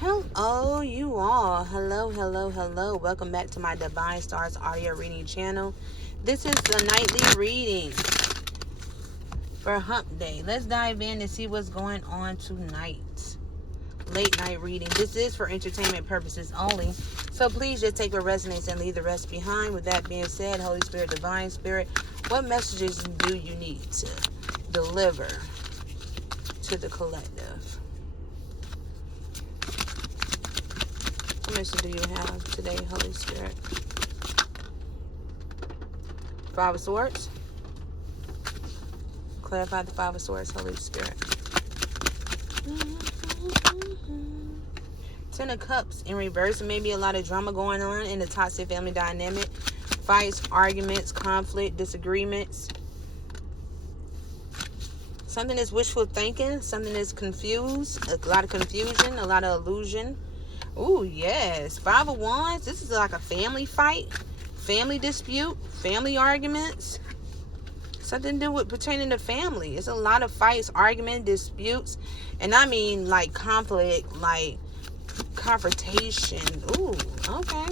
Hello, you all. Hello. Welcome back to my Divine Stars audio reading channel. This is the nightly reading for Hump Day. Let's dive in and see what's going on tonight. Late night reading. This is for entertainment purposes only. So please just take what resonates and leave the rest behind. With that being said, Holy Spirit, Divine Spirit, what messages do you need to deliver to the collective? What message do you have today, Holy Spirit? Five of Swords. Clarify the Five of Swords, Holy Spirit. Ten of Cups in reverse. Maybe a lot of drama going on in the toxic family dynamic. Fights, arguments, conflict, disagreements. Something is wishful thinking. Something is confused. A lot of confusion. A lot of illusion. Ooh, yes. Five of Wands. This is like a family fight. Family dispute. Family arguments. Something to do with pertaining to family. It's a lot of fights, arguments, disputes. And I mean like conflict, like confrontation. Ooh, okay.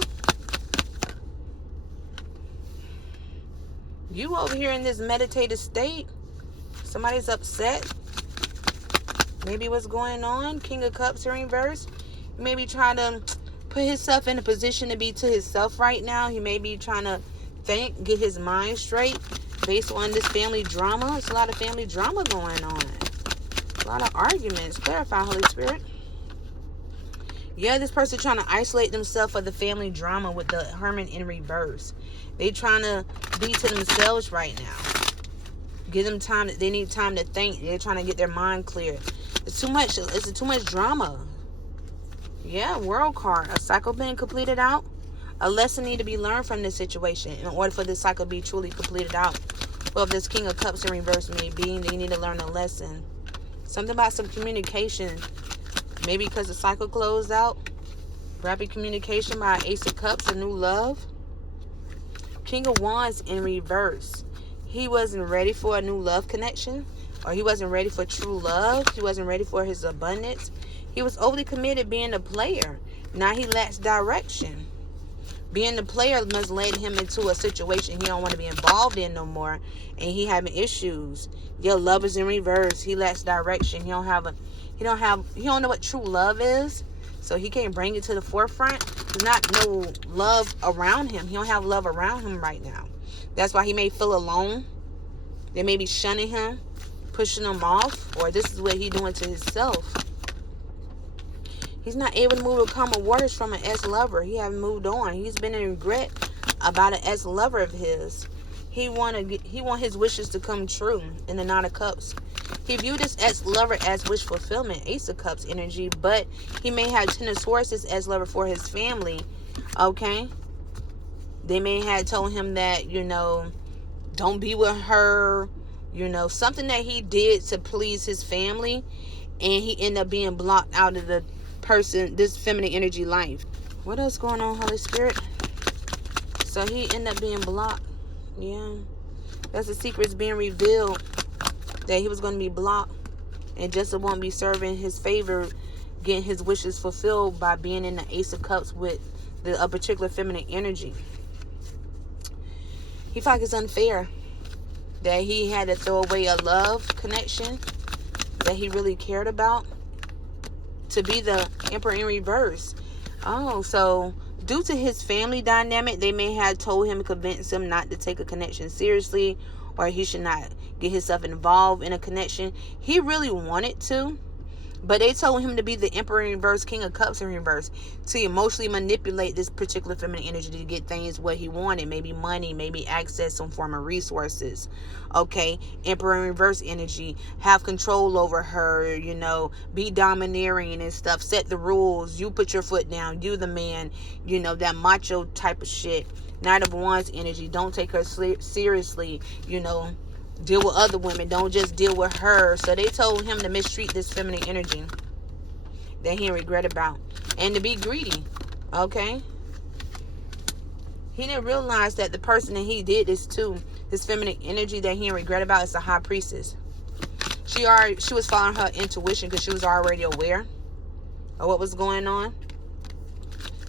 You over here in this meditative state. Somebody's upset. Maybe what's going on. King of Cups in reverse. He may be trying to put himself in a position to be to himself right now. He may be trying to think, get his mind straight based on this family drama. It's a lot of family drama going on. A lot of arguments. Clarify, Holy Spirit. Yeah, this person trying to isolate themselves for the family drama with the Hermit in reverse. They trying to be to themselves right now. Give them time. They need time to think. They're trying to get their mind clear. It's too much. It's too much drama. Yeah, World card. A cycle being completed out. A lesson need to be learned from this situation in order for this cycle to be truly completed out. Well, if this King of Cups in reverse may be, then you need to learn a lesson. Something about some communication. Maybe because the cycle closed out. Rapid communication by Ace of Cups, a new love. King of Wands in reverse. He wasn't ready for a new love connection. Or he wasn't ready for true love. He wasn't ready for his abundance. He was overly committed being a player. Now he lacks direction. Being the player must lead him into a situation he don't want to be involved in no more. And he having issues. Your love is in reverse. He lacks direction. He don't know what true love is. So he can't bring it to the forefront. There's not no love around him. He don't have love around him right now. That's why he may feel alone. They may be shunning him, pushing him off, or this is what he's doing to himself. He's not able to move calm waters from an ex-lover. He haven't moved on. He's been in regret about an ex-lover of his. He want his wishes to come true in the Nine of Cups. He viewed his ex-lover as wish fulfillment, Ace of Cups energy, but he may have Ten of Swords as ex-lover for his family. Okay? They may have told him that, don't be with her, something that he did to please his family, and he ended up being blocked out of the this feminine energy life. What else going on, Holy Spirit? So he ended up being blocked. Yeah. That's the secrets being revealed, that he was going to be blocked, and Jessica won't be serving his favor, getting his wishes fulfilled by being in the Ace of Cups with a particular feminine energy. He felt like it's unfair that he had to throw away a love connection that he really cared about to be the Emperor in reverse. Oh, so due to his family dynamic, they may have told him, convinced him not to take a connection seriously, or he should not get himself involved in a connection. He really wanted to, but they told him to be the Emperor in reverse, King of Cups in reverse, to emotionally manipulate this particular feminine energy to get things what he wanted. Maybe money, maybe access, some form of resources. Okay, Emperor in reverse energy, have control over her, be domineering and stuff, set the rules, you put your foot down, you the man, that macho type of shit. Knight of Wands energy, don't take her seriously, deal with other women, don't just deal with her. So they told him to mistreat this feminine energy that he regret about, and to be greedy. Okay, he didn't realize that the person that he did this to, this feminine energy that he regret about, is a high priestess. She was following her intuition because she was already aware. or what was going on.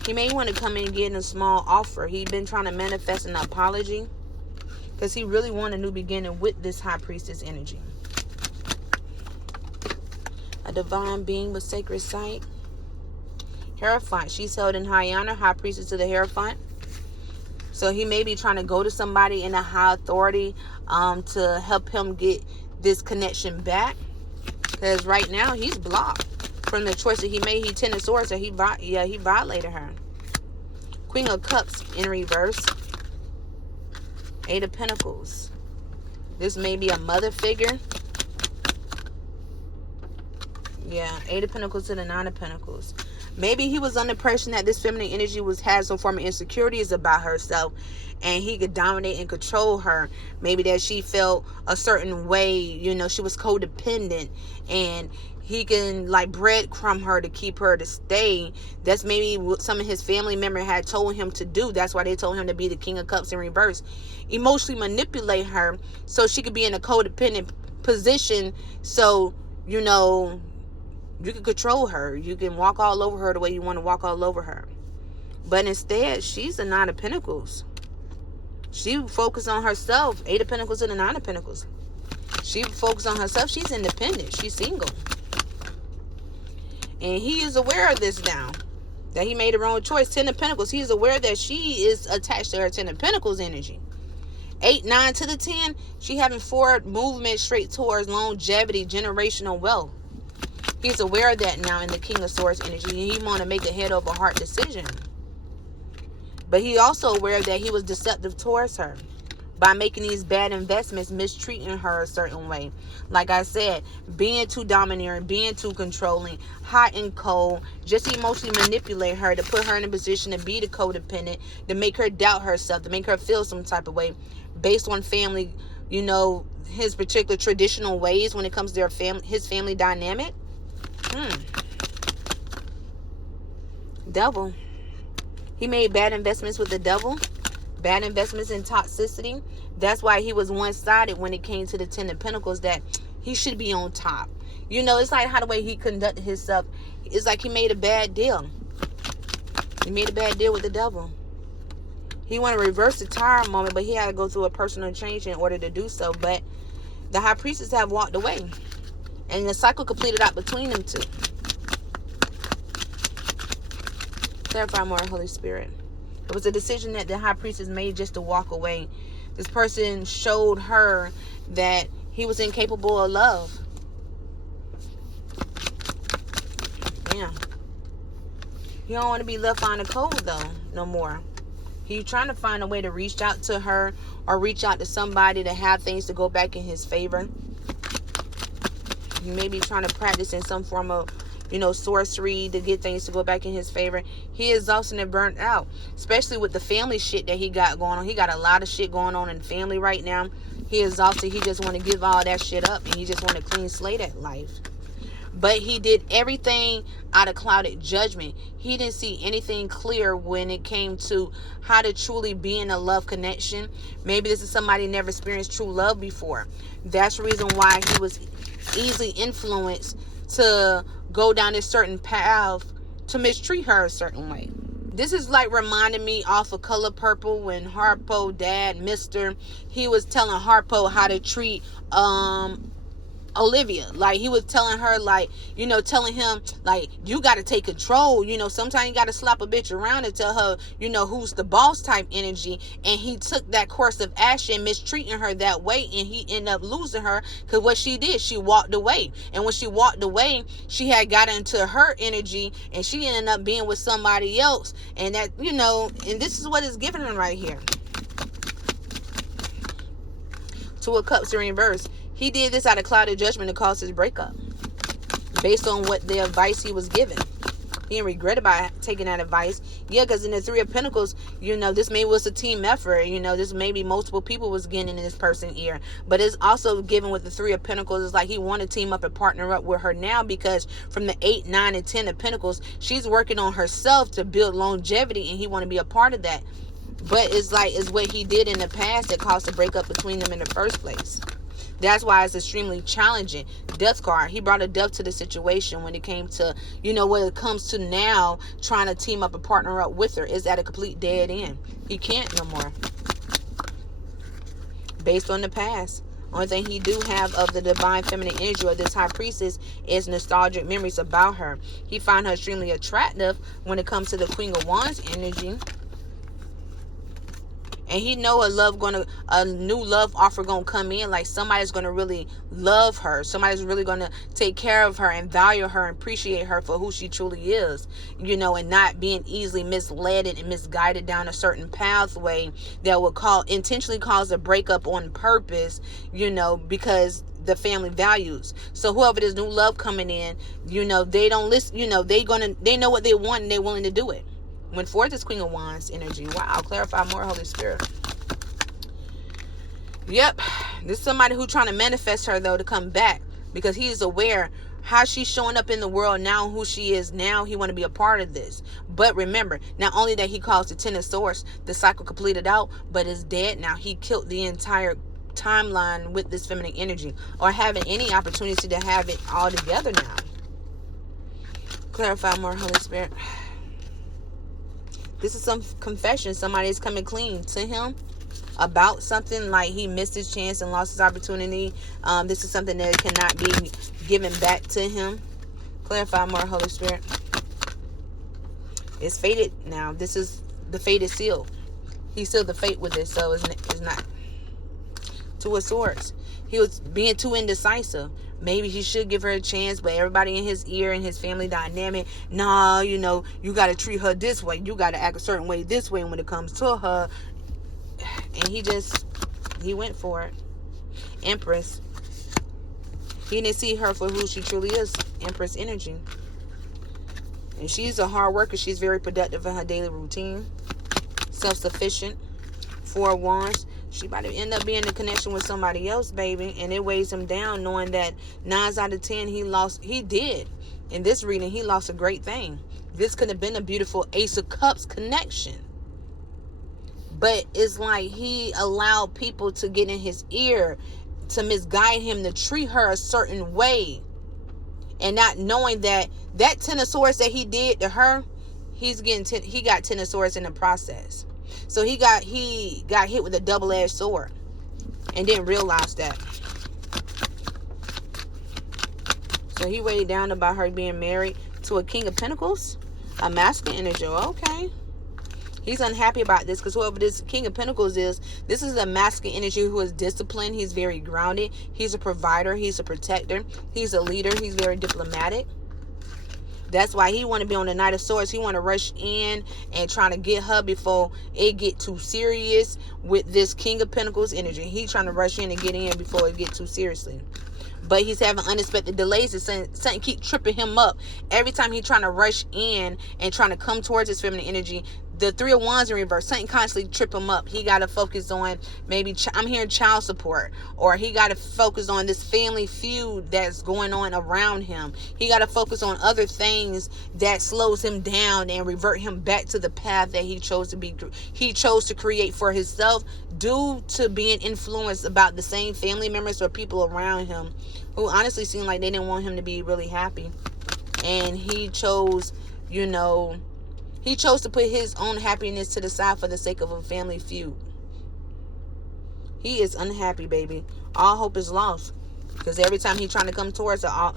He may want to come in and get a small offer. He's been trying to manifest an apology because he really wanted a new beginning with this high priestess energy. A divine being with sacred sight. Hierophant. She's held in high honor. High priestess of the Hierophant. So he may be trying to go to somebody in a high authority to help him get this connection back. Because right now he's blocked from the choice that he made. He 10 of swords, so he violated her. Queen of Cups in reverse. 8 of Pentacles. This may be a mother figure. Yeah, 8 of Pentacles to the 9 of Pentacles. Maybe he was under pressure that this feminine energy had some form of insecurities about herself, and he could dominate and control her. Maybe that she felt a certain way, you know, she was codependent, and he can like breadcrumb her to keep her to stay. That's maybe what some of his family members had told him to do. That's why they told him to be the King of Cups in reverse. Emotionally manipulate her so she could be in a codependent position, so, you know, you can control her. You can walk all over her the way you want to walk all over her. But instead, she's the 9 of Pentacles. She focused on herself. 8 of Pentacles to the 9 of Pentacles. She focused on herself. She's independent. She's single. And he is aware of this now. That he made the wrong choice. 10 of Pentacles. He is aware that she is attached to her 10 of Pentacles energy. 8, 9 to the 10. She having forward movement straight towards longevity, generational wealth. He's aware of that now in the King of Swords energy. He want to make a head over heart decision. But he also aware that he was deceptive towards her by making these bad investments, mistreating her a certain way. Like I said, being too domineering, being too controlling, hot and cold, just emotionally manipulate her to put her in a position to be the codependent, to make her doubt herself, to make her feel some type of way based on family, you know, his particular traditional ways when it comes to their his family dynamic. Devil. He made bad investments with the devil. Bad investments in toxicity. That's why he was one-sided when it came to the 10 of Pentacles, that he should be on top. You know, it's like how the way he conducted himself. It's like he made a bad deal. He made a bad deal with the devil. He wanted to reverse the Tower moment, but he had to go through a personal change in order to do so. But the High Priestess have walked away. And the cycle completed out between them two. Clarify more, Holy Spirit. It was a decision that the High Priestess made just to walk away. This person showed her that he was incapable of love. Yeah. He don't want to be left on the cold, though, no more. He's trying to find a way to reach out to her or reach out to somebody to have things to go back in his favor. He may be trying to practice in some form of, you know, sorcery to get things to go back in his favor. He is exhausted and burnt out, especially with the family shit that he got going on. He got a lot of shit going on in the family right now. He is exhausted. He just want to give all that shit up, and he just want a clean slate at life. But he did everything out of clouded judgment. He didn't see anything clear when it came to how to truly be in a love connection. Maybe this is somebody who never experienced true love before. That's the reason why he was easily influenced to go down this certain path to mistreat her a certain way. This is like reminding me off of Color Purple when Harpo dad, Mr., he was telling Harpo how to treat Olivia. Like, he was telling her, like, you know, telling him, like, you got to take control. You know, sometimes you got to slap a bitch around and tell her, you know, who's the boss type energy. And he took that course of action, mistreating her that way, and he ended up losing her because what she did, she walked away. And when she walked away, she had got into her energy, and she ended up being with somebody else. And that, you know, and this is what is given him right here. Two of Cups in reverse. He did this out of clouded judgment to cause his breakup. Based on what the advice he was given. He didn't regret about taking that advice. Yeah, because in the Three of Pentacles, you know, this maybe was a team effort. You know, this maybe multiple people was getting in this person's ear. But it's also given with the Three of Pentacles. It's like he wanted to team up and partner up with her now, because from the 8, 9, and 10 of Pentacles, she's working on herself to build longevity, and he want to be a part of that. But it's like, it's what he did in the past that caused the breakup between them in the first place. That's why it's extremely challenging. Death card. He brought a death to the situation when it came to, when it comes to now trying to team up and partner up with her. Is at a complete dead end. He can't no more. Based on the past. Only thing he do have of the divine feminine energy or this high priestess is nostalgic memories about her. He find her extremely attractive when it comes to the Queen of Wands energy. And he know a new love offer gonna come in. Like somebody's gonna really love her. Somebody's really gonna take care of her and value her and appreciate her for who she truly is. And not being easily misled and misguided down a certain pathway that would intentionally cause a breakup on purpose, because the family values. So whoever this new love coming in, they don't listen, they know what they want and they're willing to do it. Went forth is Queen of Wands energy. Wow, clarify more, Holy Spirit. Yep, this is somebody who trying to manifest her though to come back because he's aware how she's showing up in the world now, who she is now. He want to be a part of this. But remember, not only that he calls the Ten of Swords, the cycle completed out, but is dead now. He killed the entire timeline with this feminine energy, or having any opportunity to have it all together now. Clarify more, Holy Spirit. This is some confession. Somebody is coming clean to him about something, like he missed his chance and lost his opportunity. This is something that cannot be given back to him. Clarify more, Holy Spirit. It's fated now. This is the fate is sealed. He sealed the fate with this, so it's not. Two of Swords. He was being too indecisive. Maybe he should give her a chance, but everybody in his ear and his family dynamic, nah, you got to treat her this way. You got to act a certain way this way when it comes to her. And he went for it. Empress. He didn't see her for who she truly is. Empress energy. And she's a hard worker. She's very productive in her daily routine. Self-sufficient. Four of Wands. She about to end up being in a connection with somebody else, baby. And it weighs him down knowing that 9 out of 10 he did. In this reading, he lost a great thing. This could have been a beautiful Ace of Cups connection. But it's like he allowed people to get in his ear to misguide him, to treat her a certain way. And not knowing that Ten of Swords that he did to her, he got Ten of Swords in the process. So he got hit with a double-edged sword and didn't realize that. So he weighed down about her being married to a King of Pentacles, a masculine energy. Okay. He's unhappy about this because whoever this King of Pentacles is, this is a masculine energy who is disciplined. He's very grounded. He's a provider. He's a protector. He's a leader. He's very diplomatic. That's why he want to be on the Knight of Swords. He want to rush in and trying to get her before it get too serious with this King of Pentacles energy. He trying to rush in and get in before it get too seriously. But he's having unexpected delays. It's something keep tripping him up. Every time he's trying to rush in and trying to come towards his feminine energy, the Three of Wands in reverse, something constantly trip him up. He got to focus on maybe, I'm hearing child support, or he got to focus on this family feud that's going on around him. He got to focus on other things that slows him down and revert him back to the path that he chose to create for himself, due to being influenced about the same family members or people around him who honestly seemed like they didn't want him to be really happy. And he chose, he chose to put his own happiness to the side for the sake of a family feud. He is unhappy, baby. All hope is lost. Because every time he's trying to come towards her,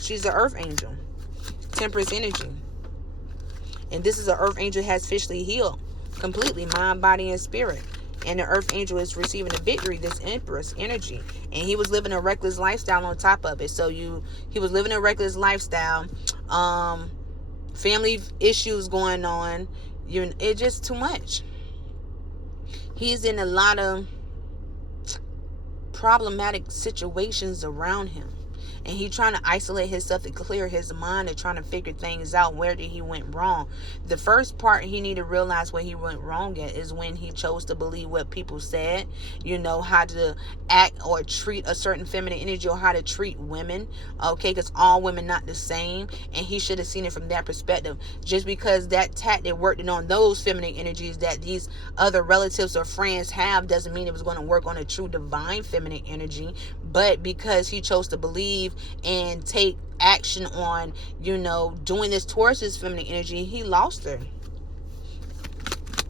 she's an earth angel. Temperance energy. And this is an earth angel has officially healed. Completely, mind, body, and spirit. And the earth angel is receiving a victory, this Empress energy. And he was living a reckless lifestyle on top of it. So he was living a reckless lifestyle. Family issues going on. It's just too much. He's in a lot of problematic situations around him. And he's trying to isolate himself and clear his mind and trying to figure things out. Where did he went wrong? The first part he need to realize where he went wrong at is when he chose to believe what people said. How to act or treat a certain feminine energy, or how to treat women. Okay, because all women not the same. And he should have seen it from that perspective. Just because that tactic worked on those feminine energies that these other relatives or friends have doesn't mean it was going to work on a true divine feminine energy. But because he chose to believe and take action on, doing this towards his feminine energy, he lost her.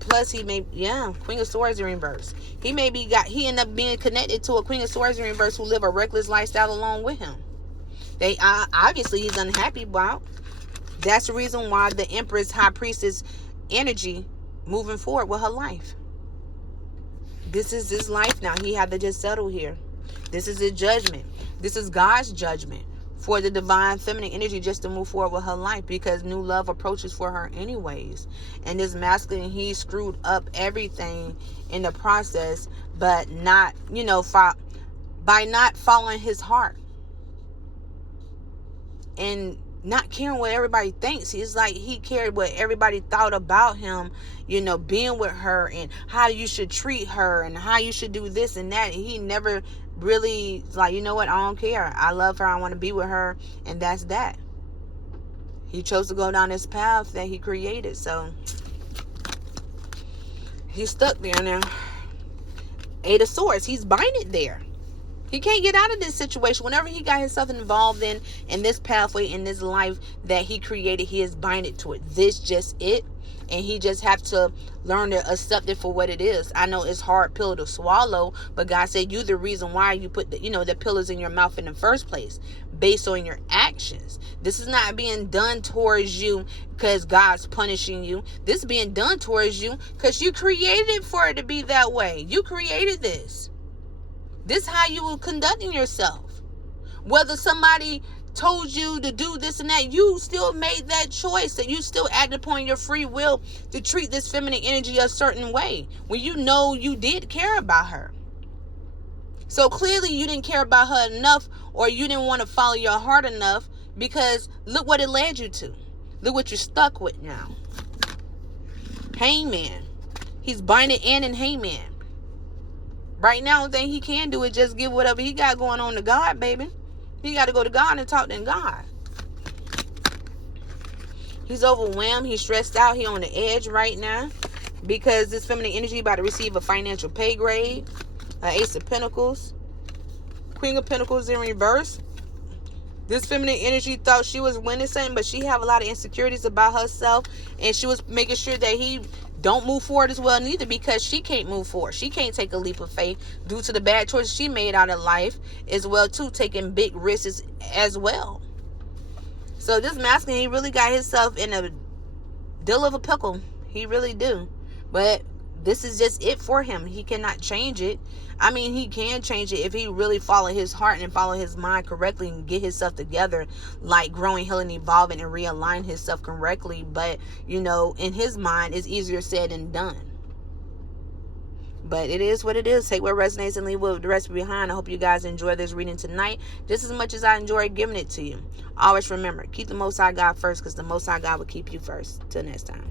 Plus, Queen of Swords in reverse. He ended up being connected to a Queen of Swords in reverse who live a reckless lifestyle along with him. Obviously he's unhappy about. That's the reason why the Empress, High Priestess energy moving forward with her life. This is his life now. He had to just settle here. This is his judgment. This is God's judgment for the divine feminine energy just to move forward with her life, because new love approaches for her anyways. And this masculine, he screwed up everything in the process, but not, by not following his heart and not caring what everybody thinks. It's like he cared what everybody thought about him, being with her and how you should treat her and how you should do this and that. And he never really like, you know what, I don't care. I love her. I want to be with her. And that's that. He chose to go down this path that he created. So he's stuck there now. 8 of Swords. He's binded there. He can't get out of this situation. Whenever he got himself involved in this pathway, in this life that he created, he is binded to it. This just it. And he just have to learn to accept it for what it is. I know it's hard pill to swallow, but God said you the reason why you put the pillars in your mouth in the first place, based on your actions. This is not being done towards you because God's punishing you. This is being done towards you because you created it for it to be that way. You created this. This is how you were conducting yourself. Whether somebody told you to do this and that, you still made that choice, that you still acted upon your free will to treat this feminine energy a certain way when you did care about her. So clearly you didn't care about her enough, or you didn't want to follow your heart enough, because look what it led you to. Look what you're stuck with now. Hangman. He's binded and in Hangman. Right now, the thing he can do is just give whatever he got going on to God, baby. He got to go to God and talk to God. He's overwhelmed. He's stressed out. He on the edge right now because this feminine energy about to receive a financial pay grade. Ace of Pentacles. Queen of Pentacles in reverse. This feminine energy thought she was winning something, but she have a lot of insecurities about herself, and she was making sure that he don't move forward as well neither, because she can't move forward. She can't take a leap of faith due to the bad choices she made out of life as well too, taking big risks as well. So this masculine, he really got himself in a deal of a pickle. He really do. But this is just it for him. He cannot change it. I mean, he can change it if he really follow his heart and follow his mind correctly and get himself together, like growing, healing, evolving, and realign himself correctly. But, in his mind, it's easier said than done. But it is what it is. Take what resonates and leave what the rest behind. I hope you guys enjoy this reading tonight just as much as I enjoy giving it to you. Always remember, keep the Most High God first, because the Most High God will keep you first. Till next time.